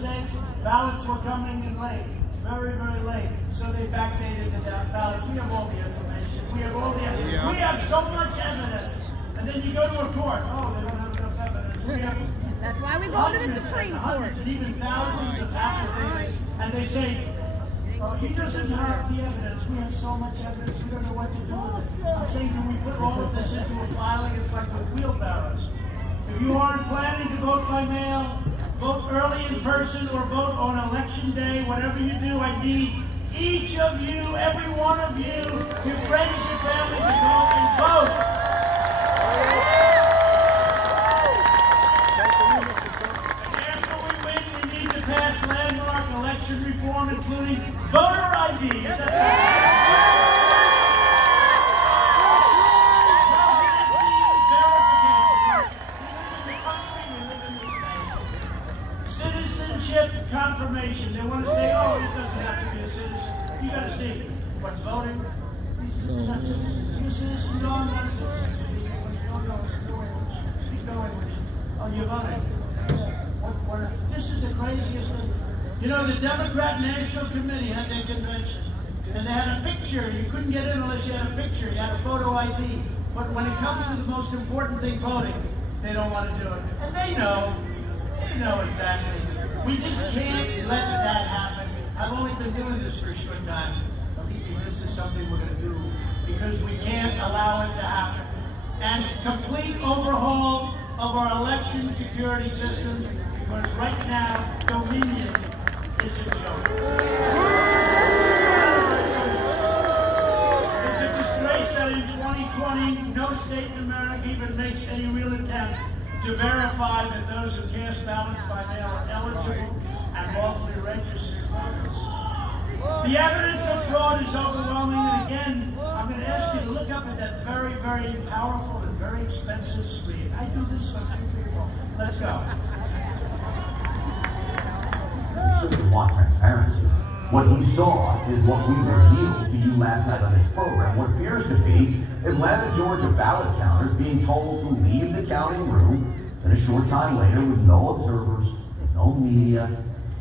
said ballots were coming in late, very, very late. So they backdated the ballots. We have all the information. We have all the evidence. Yeah. We have so much evidence. And then you go to a court. Oh, they don't have enough evidence. We have That's why we go to the Supreme Court. And even thousands of affidavits. And they say, oh, he doesn't have the evidence. We have so much evidence. We don't know what to do with it. I'm saying, do we put all of this into a filing? It's like with wheelbarrows. If you aren't planning to vote by mail, vote early in person, or vote on election day, whatever you do, I need each of you, every one of you, your friends, your family, to go and vote. After we win, we need to pass landmark election reform, including voter ID. Citizenship confirmation. They want to say, oh, it doesn't have to be a citizen. You got to see what's voting. These are not citizens. You're a citizen. No, I'm not a citizen. Keep going. Oh, you're voting. This is the craziest thing. You know, the Democrat National Committee had their convention, and they had a picture. You couldn't get in unless you had a picture. You had a photo ID. But when it comes to the most important thing, voting, they don't want to do it. And they know. They know exactly. We just can't let that happen. I've only been doing this for a short time. Believe me, this is something we're going to do because we can't allow it to happen. And complete overhaul of our election security systems, because right now, Dominion is a joke. It's a disgrace that in 2020, no state in America even makes any real attempt to verify that those who cast ballots by mail are eligible and lawfully registered voters. The evidence of fraud is overwhelming, and again, I'm going to ask you to look up at that very, very powerful and very expensive screen. I do this for few people. Let's go. We certainly want transparency. What he saw is what we revealed to you last night on this program, what appears to be Atlanta, Georgia ballot counters being told to leave the counting room, and a short time later, with no observers, no media,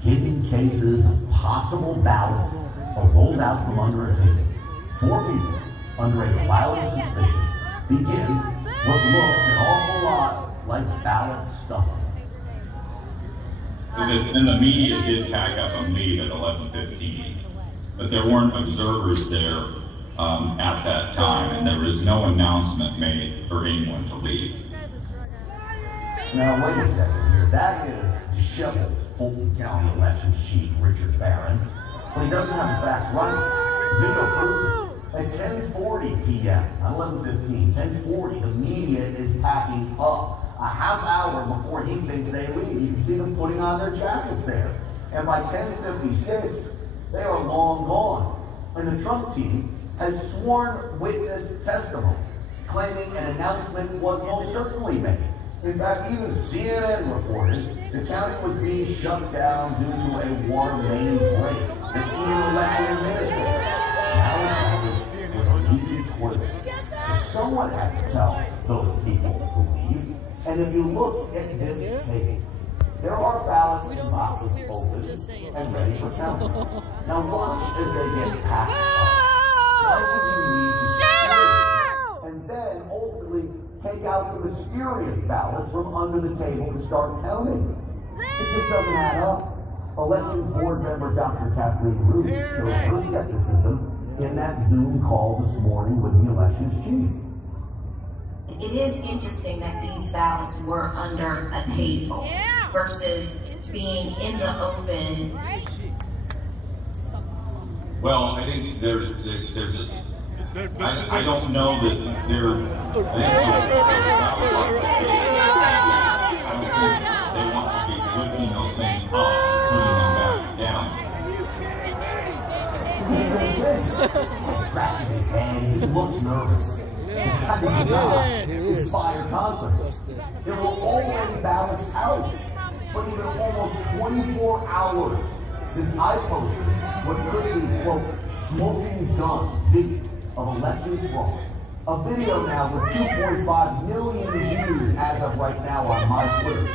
hidden cases of possible ballots are rolled out from under a table. 4 people, under a cloud of suspicion, begin what looks an awful lot like ballot stuffing. And the media did pack up and leave at 11:15, but there weren't observers there at that time, and there was no announcement made for anyone to leave. Now, wait a second here. That is disheveled Fulton County Elections Chief Richard Barron, but he doesn't have the facts right. Video proves it. At 10:40 p.m., not 11:15, 10:40, the media is packing up. A half hour before he thinks they leave, you can see them putting on their jackets there. And by 10:56, they are long gone. And the Trump team has sworn witness testimony, claiming an announcement was most certainly made. In fact, even CNN reported the county was being shut down due to a water main break. The even election administrator now was a leaky toilet. So someone had to tell those people to leave. And if you look at this tape, there are ballots and boxes open and ready for counting. Now watch as they get packed up. Why would you need to shoot and then ultimately take out the mysterious ballots from under the table to start counting? It just doesn't add up. Election Board member Dr. Kathleen Rudy showed her skepticism in that Zoom call this morning with the elections chief. It is interesting that these ballots were under a table versus being in the open. Well, I think there's just, I don't know that they want to be whipping those things up and putting them back down. He's scratching his head, he looks nervous. Inspire confidence. There were already ballots out, but even almost 24 hours since I posted what could be, quote, smoking gun video of election fraud. A video now with 2.5 million views as of right now on my Twitter.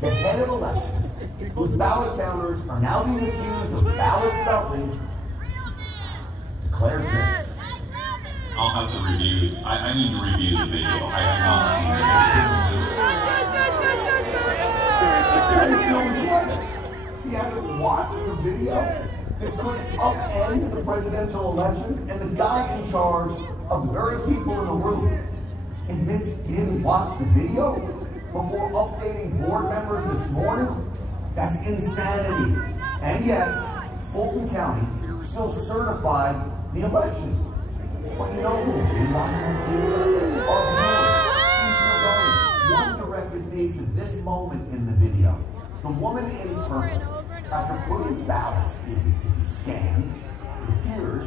The head of elections whose ballot counters are now being accused of ballot stuffing, declares this. I'll have to review. I need to review the video. I have not seen it. He hasn't watched the video that could upend the presidential election, and the guy in charge of the very people in the room admits he didn't watch the video before updating board members this morning. That's insanity. And yet, Fulton County still certified the election. But you know who did watch the video? One directed me to this moment in the video. The woman in purple, after putting ballots in to be scanned, appears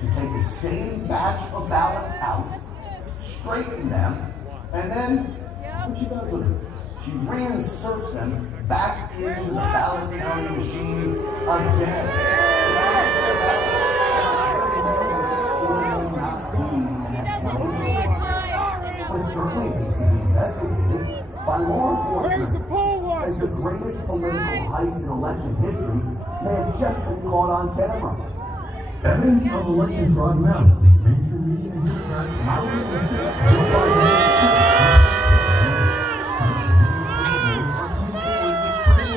to take the same batch of ballots out, straighten them, and then what she does with it? She reinserts them back into the ballot counting machine again. But certainly needs to be investigated by law enforcement as the greatest political heist in election history may have just been caught on camera. Evidence of election fraud mounts as mainstream media and Democrats loudly insist Joe Biden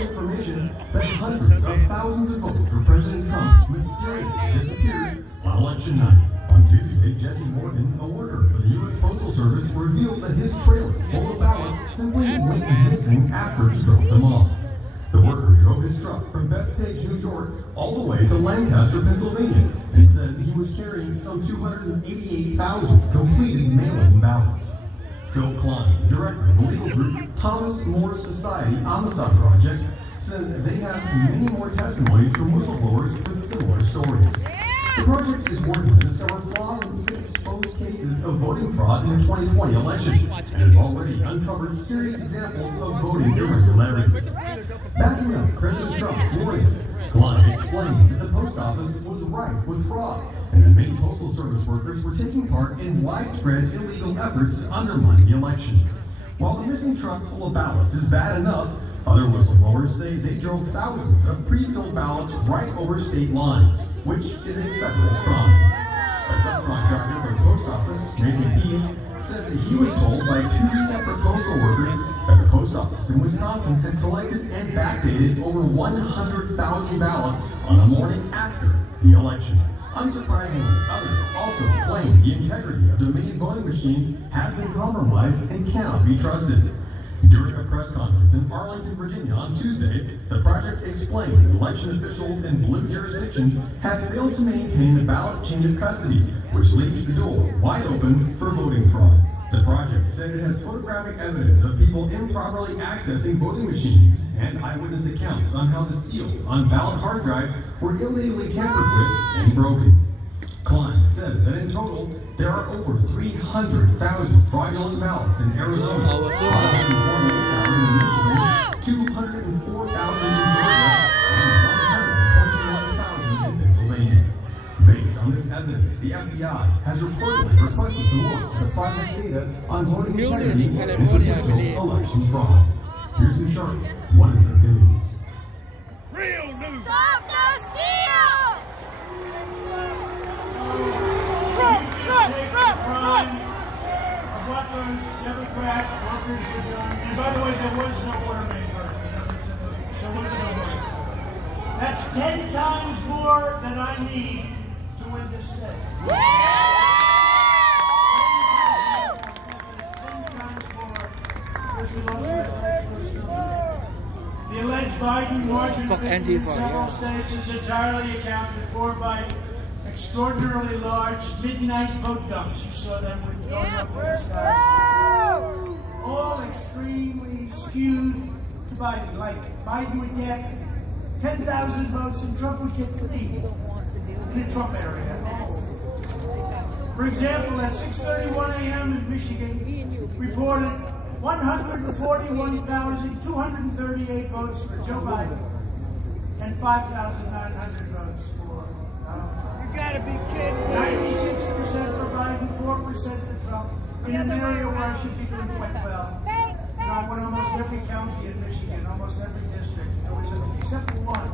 information that hundreds of thousands of votes for President Trump mysteriously disappeared on election night. On Tuesday, Jesse Morgan, a worker for the U.S. Postal Service, revealed that his trailer full of ballots simply went missing after he dropped them off. The worker drove his truck from Bethpage, New York, all the way to Lancaster, Pennsylvania, and says he was carrying some 288,000 completed mail-in ballots. Phil Klein, director of the legal group Thomas More Society Homicide Project, says they have many more testimonies from whistleblowers with similar stories. The project is working to discover flaws and even expose cases of voting fraud in the 2020 election, and has already uncovered serious examples of voting irregularities. Backing up President Trump's warnings, Klein explains that the post office was rife with fraud, and that many postal service workers were taking part in widespread illegal efforts to undermine the election. While the missing truck full of ballots is bad enough, other whistleblowers say they drove thousands of pre-filled ballots right over state lines, which is a federal crime. A subcontractor for the post office, Nathan Pease, says that he was told by two separate postal workers that the post office in Wisconsin had collected and backdated over 100,000 ballots on the morning after the election. Unsurprisingly, others also claim the integrity of the main voting machines has been compromised and cannot be trusted. During a press conference in Arlington, Virginia on Tuesday, the project explained that election officials in blue jurisdictions have failed to maintain the ballot chain of custody, which leaves the door wide open for voting fraud. The project said it has photographic evidence of people improperly accessing voting machines and eyewitness accounts on how the seals on ballot hard drives were illegally tampered with and broken. Klein says that in total, there are over 300,000 fraudulent ballots in Arizona, 148,000 in Michigan, 204,000 in Georgia, and 121,000 in Pennsylvania. Based on this evidence, the FBI has reportedly requested to look at the project's data on voting integrity and potential election fraud. Here's the sharp, one of their opinions. Real news! Stop the steal! Of what those Democrat workers were doing. And by the way, there was no water main burn. There was no water. That's 10 times more than I need to win this state. 10 times more. The alleged Biden margin in several states is entirely accounted for by extraordinarily large midnight vote dumps. You saw them with going up to the sky. All extremely skewed to Biden. Like Biden would get 10,000 votes and Trump would get 3 in the Trump area. For example, at 6:31 a.m. in Michigan, reported 141,238 votes for Joe Biden and 5,900 votes for You gotta be kidding me. 96% for Biden, 4% for Trump, in an area where I should be doing quite well. I went almost every county in Michigan, almost every district. There was except for one.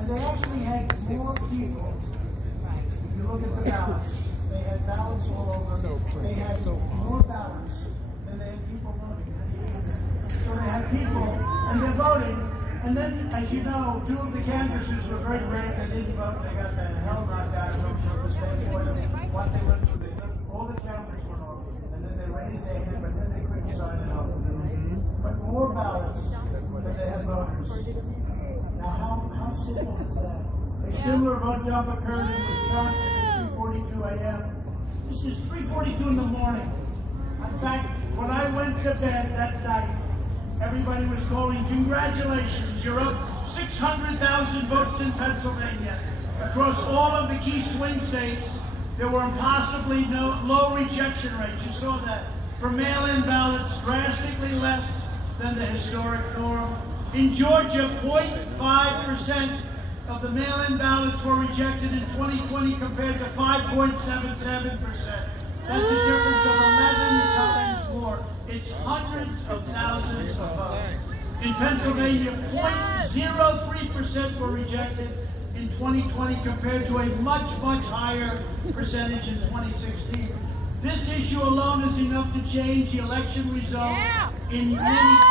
And they actually had more people. If you look at the ballots, they had ballots all over. They had more ballots than they had people voting. So they had people, and they're voting. And then, as you know, two of the canvassers were very brave. They didn't vote. They got the hell knocked out of them from the standpoint of what they went through. They took all the counters went off, and then they raised their hand, but then they couldn't sign it off. But more ballots than they had voters. Now, how simple is that? A similar vote dump occurred in Wisconsin at 3:42 a.m. This is 3:42 in the morning. In fact, when I went to bed that night, everybody was calling, congratulations, you're up 600,000 votes in Pennsylvania. Across all of the key swing states, there were impossibly low rejection rates. You saw that. For mail-in ballots, drastically less than the historic norm. In Georgia, 0.5% of the mail-in ballots were rejected in 2020 compared to 5.77%. That's a difference of 11 times more. It's hundreds of thousands of votes. In Pennsylvania, 0.03% were rejected in 2020 compared to a much, much higher percentage in 2016. This issue alone is enough to change the election results in many states.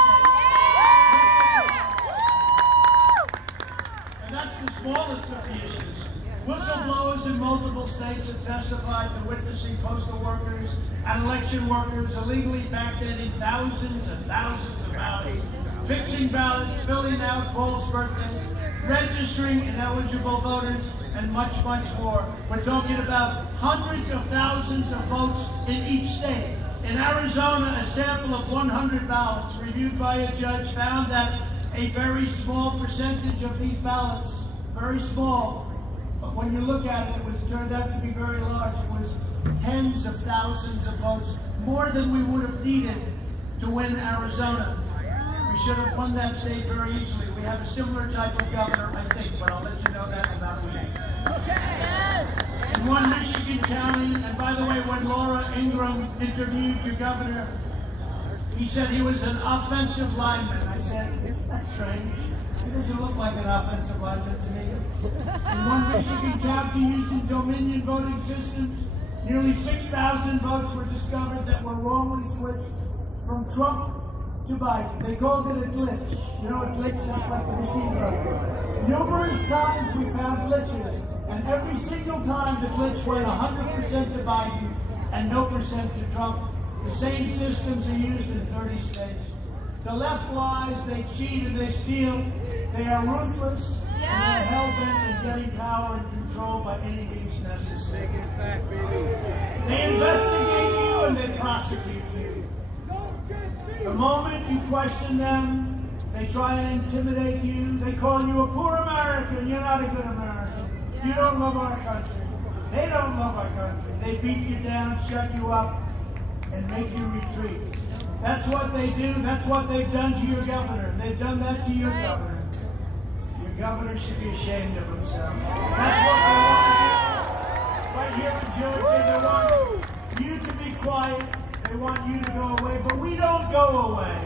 And that's the smallest of the issues. Whistleblowers in multiple states have testified to witnessing postal workers and election workers illegally backdating thousands and thousands of ballots, fixing ballots, filling out false birthdays, registering ineligible voters, and much, much more. We're talking about hundreds of thousands of votes in each state. In Arizona, a sample of 100 ballots reviewed by a judge found that a very small percentage of these ballots, very small, but when you look at it, it turned out to be very large. It was tens of thousands of votes, more than we would have needed to win Arizona. We should have won that state very easily. We have a similar type of governor, I think, but I'll let you know that in about a week. Okay. Yes. In one Michigan county, and by the way, when Laura Ingraham interviewed your governor, he said he was an offensive lineman. I said, that's strange. He doesn't look like an offensive lineman to me. In one Michigan county using Dominion voting systems, nearly 6,000 votes were discovered that were wrongly switched from Trump to Biden. They called it a glitch. You know, a glitch is like a machine gun. Numerous times we found glitches, and every single time the glitch went 100% to Biden and no percent to Trump. The same systems are used in 30 states. The left lies, they cheat and they steal. They are ruthless and they're hell-bent in getting power and control by any means necessary. They investigate you and they prosecute you. The moment you question them, they try and intimidate you. They call you a poor American. You're not a good American. You don't love our country. They don't love our country. They beat you down, shut you up, and make you retreat. That's what they do. That's what they've done to your governor. They've done that to your governor. Your governor should be ashamed of himself. That's what they want to do. Right here in Georgia, they want you to be quiet. They want you to go away, but we don't go away.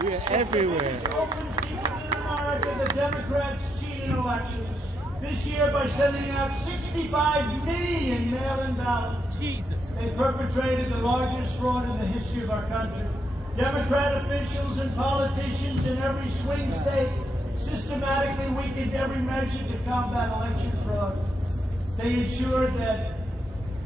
We are everywhere. It's open secret in America. The Democrats cheat in elections. This year by sending out 65 million mail-in ballots. Jesus. They perpetrated the largest fraud in the history of our country. Democrat officials and politicians in every swing state systematically weakened every measure to combat election fraud. They ensured that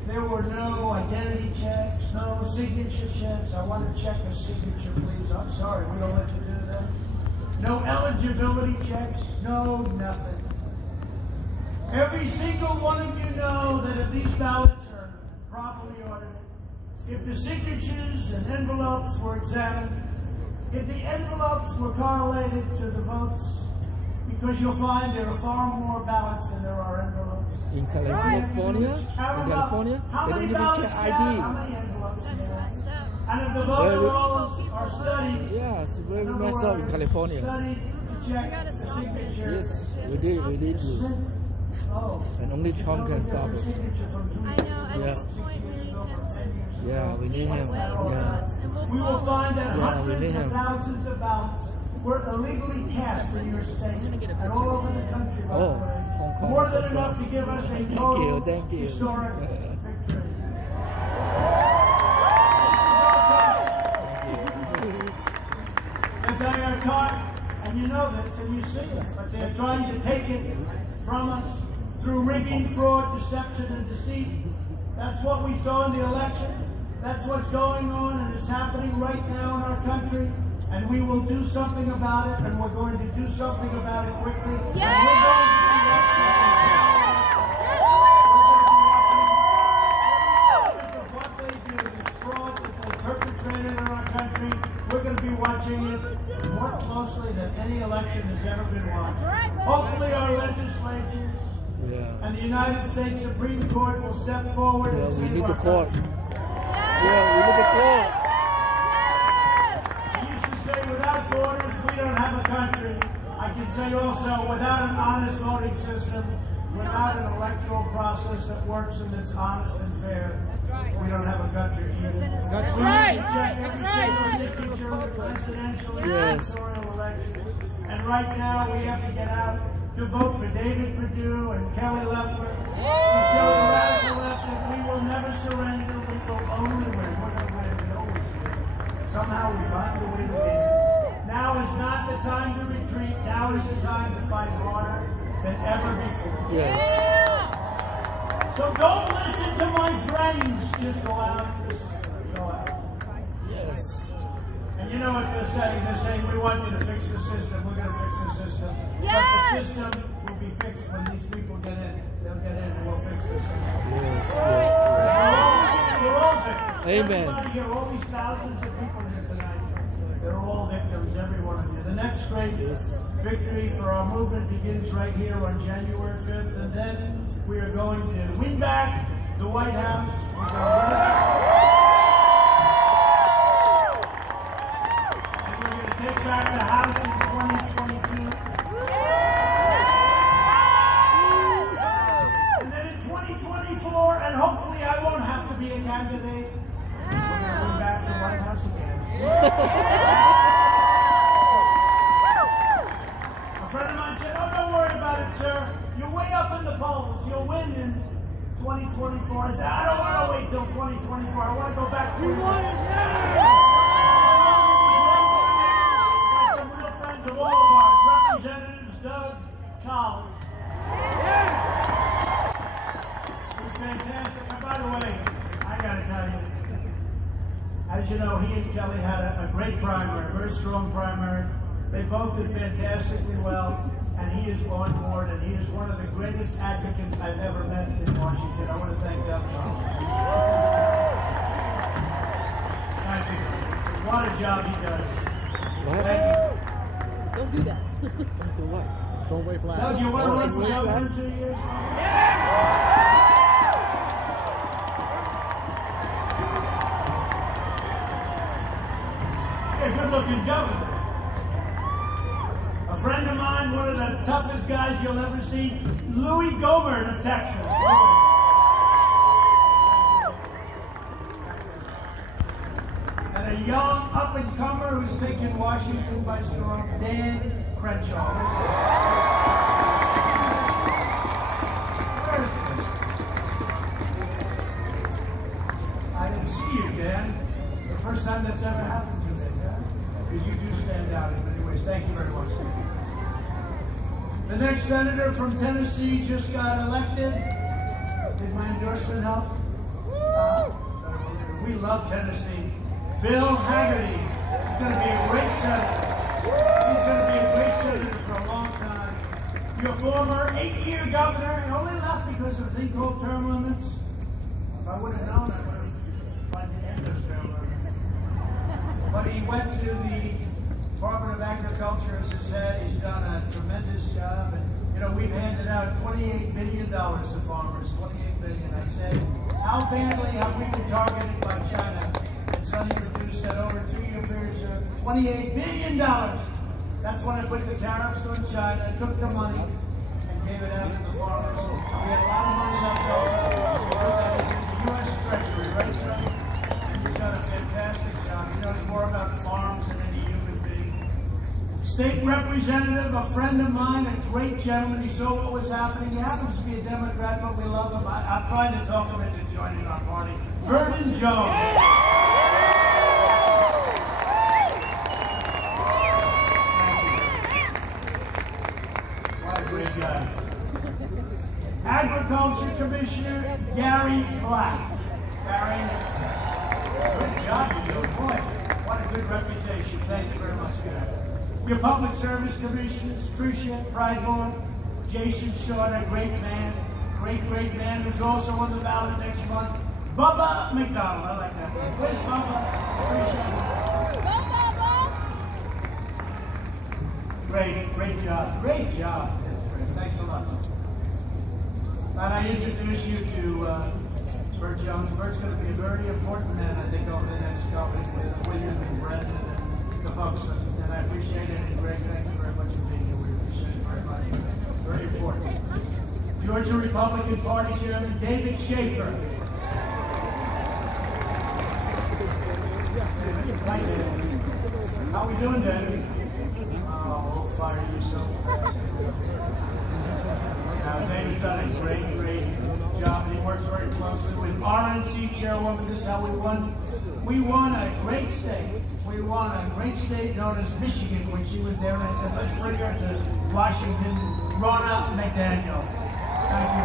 there were no identity checks, no signature checks. I want to check a signature, please. I'm sorry, we don't let you do that. No eligibility checks, no nothing. Every single one of you know that if these ballots are properly ordered, if the signatures and envelopes were examined, if the envelopes were correlated to the votes, because you'll find there are far more ballots than there are envelopes. In California, How they many don't even ballots check have, ID. how many envelopes do they have? And if the voter rolls are studied, Yeah, it's very in other messed up in words, California. studied to check the signature. Yes, we did to. Oh. And only Trump can stop it. Signature from I know, at Yeah. this point, we need him to Yeah, we need him. Yeah. We will find that Yeah, we need hundreds of him. thousands of ballots were illegally cast in your state and all over the country, by Oh, the way. Hong Kong, More than Hong enough Kong. to give us a Thank total you, thank you. historic victory. That they are taught, and you know this, and you see it, but they are trying to take it from us through rigging, fraud, deception, and deceit. That's what we saw in the election. That's what's going on, and it's happening right now in our country. And we will do something about it, and we're going to do something about it quickly. And we're going to be what they do, this fraud that they perpetrated in our country. We're going to be watching it more closely than any election has ever been watched. Hopefully our legislatures Yeah. and the United States Supreme Court will step forward Yeah, and we save need our the court. country. Yeah, we need the court. I used to say without borders, we don't have a country. I can say also without an honest voting system, without an electoral process that works and that's honest and fair, we don't have a country either. That's We right. need to check every That's right. single signature in the presidential and Yes. senatorial elections. And right now we have to get out to vote for David Perdue and Kelly Loeffler. To show the radical left that we will never surrender, we will only win. We're going to win, we always win. Somehow we find a way to win. Now is not the time to retreat. Now is the time to fight harder than ever before. Yes. So don't listen to my friends. Just go out. Just go out. Yes. And you know what they're saying? They're saying, we want you to fix the system. We're going to fix the system. But the system will be fixed when these people get in. They'll get in and we'll fix the system. Yes. We're all victims. Amen. Everybody here, all these thousands of people here tonight, they're all victims, every one of you. The next great victory for our movement begins right here on January 5th, and then we are going to win back the White House. We're going to win back. And we're going to take back the House in 2022. And then in 2024, and hopefully I won't have to be a candidate, we're going to win back the White House again. A friend of mine said, oh, don't worry about it, sir. You're way up in the polls. You'll win in 2024. I said, I don't want to wait till 2024. I want to go back to some real friends of all of ours. Representatives Doug Collins. He's fantastic. And by the way, I got to tell you, as you know, he and Kelly had a great primary, a very strong primary. They both did fantastically well, and he is on board, and he is one of the greatest advocates I've ever met in Washington. I want to thank Doug Collins. Thank you. What a job he does. What? Thank you. Don't do that. Do what? Don't wait for that. Doug, you want to Oh, run for wait, governor in what? 2 years? You're a good-looking governor. A friend of mine, one of the toughest guys you'll ever see, Louis Gohmert of Texas. And a young up-and-comer who's taken Washington by storm, Dan Crenshaw. Where is he? I didn't see you, Dan. The first time that's ever happened to me, Dan. Because you do stand out in many ways. Thank you very much. The next senator from Tennessee just got elected. Did my endorsement help? We love Tennessee. Bill Hagerty. He's going to be a great senator. He's going to be a great senator for a long time. Your former 8-year governor, he only left because of a thing called term limits. If I would have known, I would have tried to end those term limits. But he went to the Department of Agriculture, as I said. He's done a tremendous job. And, you know, we've handed out $28 billion to farmers. $28 billion. I said, how badly have we been targeted by China? And Sonny Perdue said over a 2-year period, sir, $28 billion. That's when I put the tariffs on China, took the money, and gave it out to the farmers. We had a lot of money left over. We put that into the U.S. Treasury, right, Sonny? done a fantastic job. He knows more about farms than any human being. State representative, a friend of mine, a great gentleman. He saw what was happening. He happens to be a Democrat, but we love him. I'm trying to talk him into joining our party. Vernon Jones. What a great guy. Agriculture Commissioner Gary Black. Gary, good job you do. Boy, what a good reputation. Thank you very much, Gary. Your Public Service Commissioners, Tricia Pridemore, Jason Shorter, great man, great man, who's also on the ballot next month. Bubba McDonald, I like that. Where's Bubba? Great job. Great job. That's great. Thanks a lot. And I introduce you to Bert Jones. Bert's going to be a very important man, I think, over the next couple with William and Brett and the folks. And I appreciate it. And Greg, thank you very much for being here. We appreciate it very much. Very important. Georgia Republican Party Chairman David Schaefer. Hi, David. How we doing, David? Oh, we'll fire you so fast. David's done a great job. He works very closely with RNC Chairwoman. This is how we won. We won a great state. We won a great state known as Michigan when she was there. And I said, let's bring her to Washington. Ronna McDaniel. Thank you.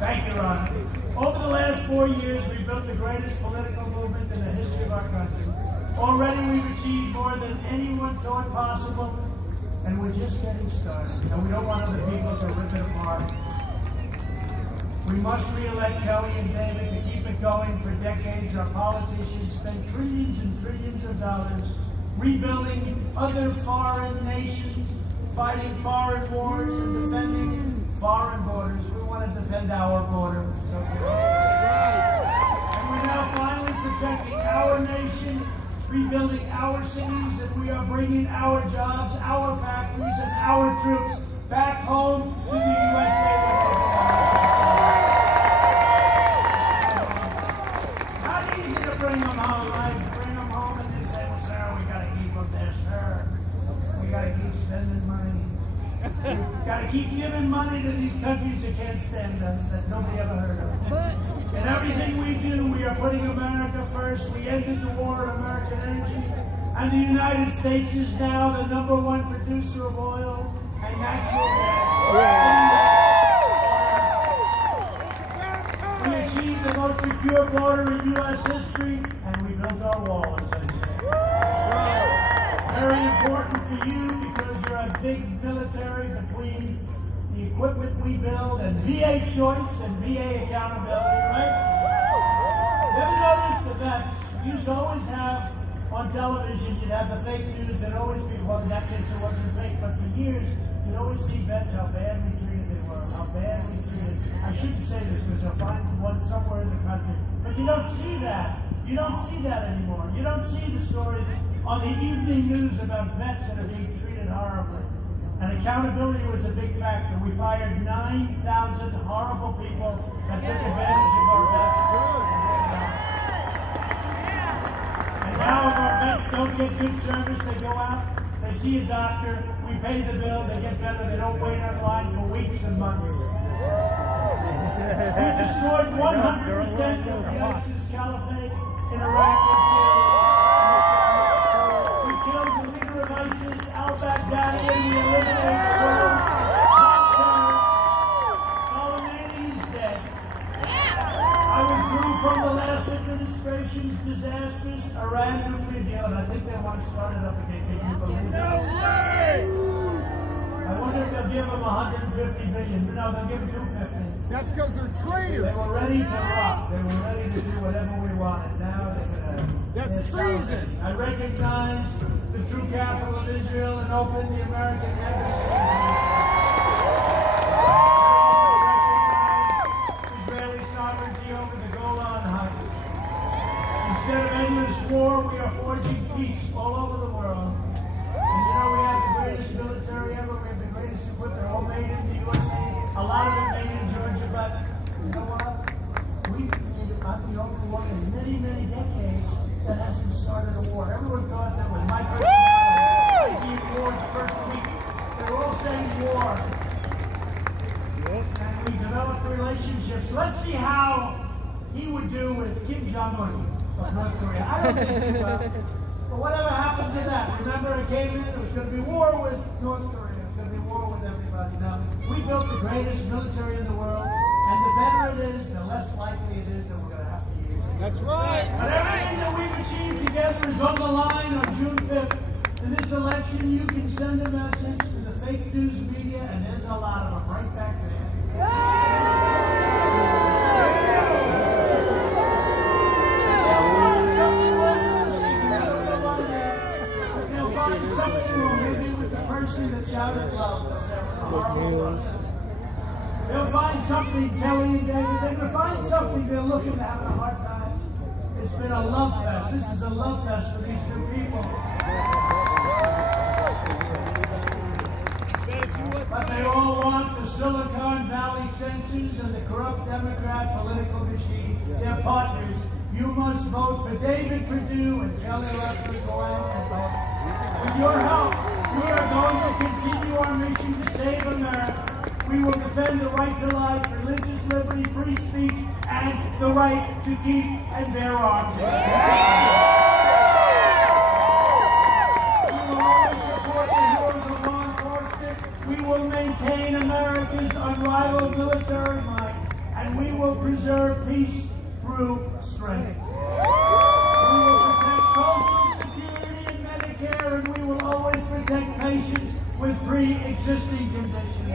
Thank you, Ronna. Over the last 4 years, we've built the greatest political movement in the history of our country. Already we've achieved more than anyone thought possible, and we're just getting started. And we don't want other people to rip it apart. We must re-elect Kelly and David to keep it going for decades. Our politicians spend trillions and trillions of dollars rebuilding other foreign nations, fighting foreign wars, and defending foreign borders. We want to defend our border. So and we're now finally protecting our nation, rebuilding our cities, and we are bringing our jobs, our factories, and our troops back home to the USA. Not easy to bring them home. I bring them home and they say, well, sir, we got to keep them there, sir. We got to keep spending money. We got to keep giving money to these countries that can't stand us, that nobody ever heard of. And everything we do, we are putting America first. We ended the war on American energy. And the United States is now the #1 producer of oil and natural gas. We achieved the most secure border in U.S. history, and we built our wall, as I say. Very important for you because you're a big military between the equipment we build and VA choice and VA accountability, right? You ever notice the vets? You used to always have on television, you'd have the fake news that always be, well, in that case it wasn't fake, but for years, you'd always see vets how badly treated they were, how badly treated. I shouldn't say this because I'll find one somewhere in the country, but you don't see that. You don't see that anymore. You don't see the stories on the evening news about vets that are being treated horribly. And accountability was a big factor. We fired 9,000 horrible people that took advantage of our vets. And now if our vets don't get good service, they go out, they see a doctor, we pay the bill, they get better, they don't wait on line for weeks and months. We destroyed 100% of the ISIS caliphate in Iraq and Syria. We killed the leader of ISIS, al-Baghdadi, and we eliminated the world's top terror. Soleimani is dead. I withdrew from the last administration's disastrous Iran nuclear deal, and I think they want to start it up again. Can you believe that? I wonder if they'll give them $150 billion. No, they'll give them $250. That's because they're traitors. They were ready to rock. They were ready to do whatever we wanted. Now they're going to... That's treason. I recognize the true capital of Israel and open the American embassy. Israeli sovereignty over the Golan Heights. Instead of endless war, we are forging peace all over the world. And you know, we have the greatest military ever. We have the greatest equipment. They're all made in the USA. A lot of it made in Georgia, but I'm the only one in many, many decades that hasn't started a war. Everyone thought that with my personality, I'd be in war the first week. They're all saying war. And we developed relationships. Let's see how he would do with Kim Jong-un of North Korea. I don't think he will. But whatever happened to that? Remember, it came in, there was going to be war with North Korea. It was going to be war with everybody. Now, we built the greatest military in the world, and the better it is, the less likely it is that we're going to have to use it. That's right. But everything that we've achieved together is on the line on June 5th. In this election, you can send a message to the fake news media, and there's a lot of them right back there. That shouted love. They'll find something, Kelly and David. They're going to find something. They're looking to have a hard time. It's been a love fest. This is a love fest for these two people. But they all want the Silicon Valley censors and the corrupt Democrat political machine. They're partners. You must vote for David Perdue and Kelly Loeffler. Go out and vote. With your help, we are going to continue our mission to save America. We will defend the right to life, religious liberty, free speech, and the right to keep and bear arms. We will always support the heroes of law enforcement. We will maintain America's unrivaled military might, and we will preserve peace through strength. We will protect Social Security and Medicare, and we will always protect patients with pre-existing conditions.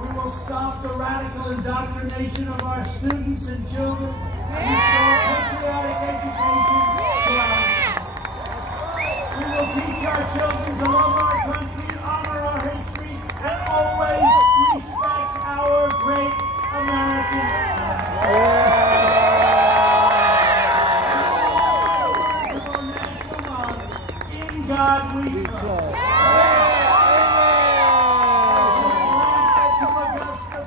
We will stop the radical indoctrination of our students and children and restore patriotic education to our children. We will teach our children to love our country, honor our history, and always respect our great American flag. In God we trust.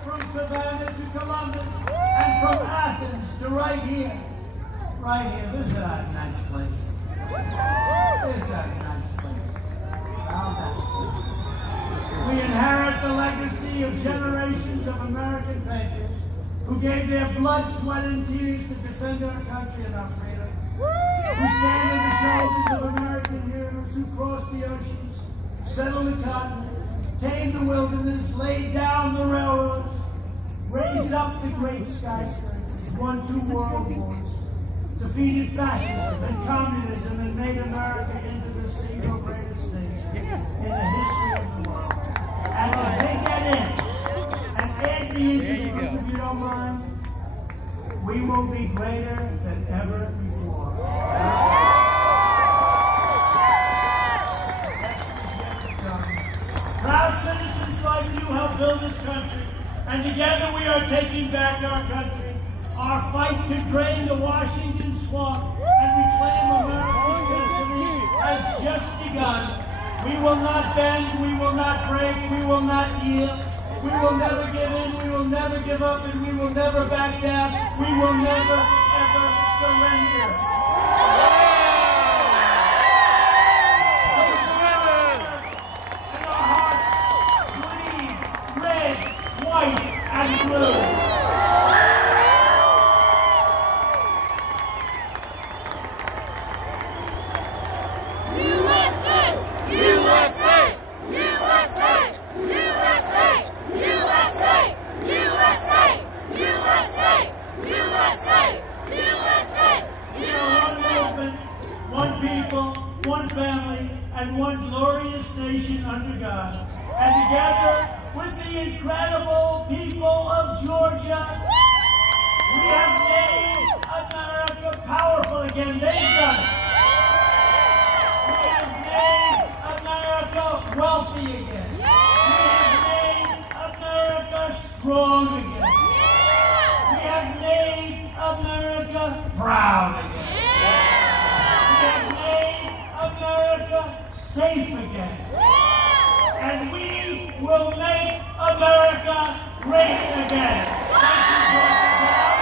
From Savannah to Columbus, and from Athens to right here. Right here. This is a nice place. This is a nice place. How nice. We inherit the legacy of generations of American patriots who gave their blood, sweat, and tears to defend our country and our freedom. We stand on the shoulders of American heroes who crossed the oceans, settled the continent, tamed the wilderness, laid down the railroads, raised up the great skyscrapers, won 2 world wars, defeated fascism and communism, and made America into the single greatest nation in the history of the world. And if they get in and add me into the group, if you don't mind, we will be greater than ever before. Proud citizens like you help build this country, and together we are taking back our country. Our fight to drain the Washington swamp and reclaim America's destiny has just begun. We will not bend, we will not break, we will not yield. We will never give in, we will never give up, and we will never back down. We will never, ever surrender. And our hearts bleed red, white, and blue. USA! USA! USA! USA! USA! USA! USA! USA! USA! One movement, one people, one family, and one glorious nation under God. And together with the incredible people of Georgia, we have made America powerful again. They've done it. We have made America wealthy again. We have made America strong again. We have made America proud again. We have made America safe again. And we will make America great again. Thank you, Georgia.